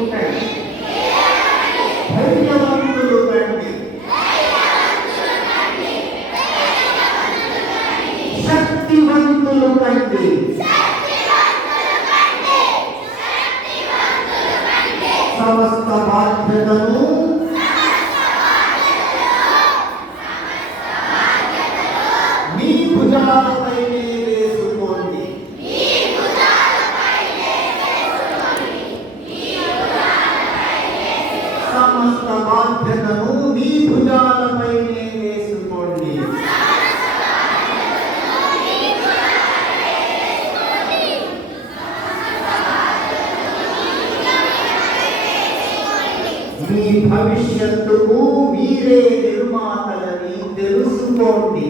ఉంటాయి. ధైర్యవంతులు కండి, శక్తివంతులు కండి, సమస్త బాధ్యతను మీ భుజాలపైనే వేసుకోండి. సమస్త బాధ్యతను మీ భుజాలపైనే వేసుకోండి. మీ భవిష్యత్తుకు మీరే నిర్మాతలని తెలుసుకోండి.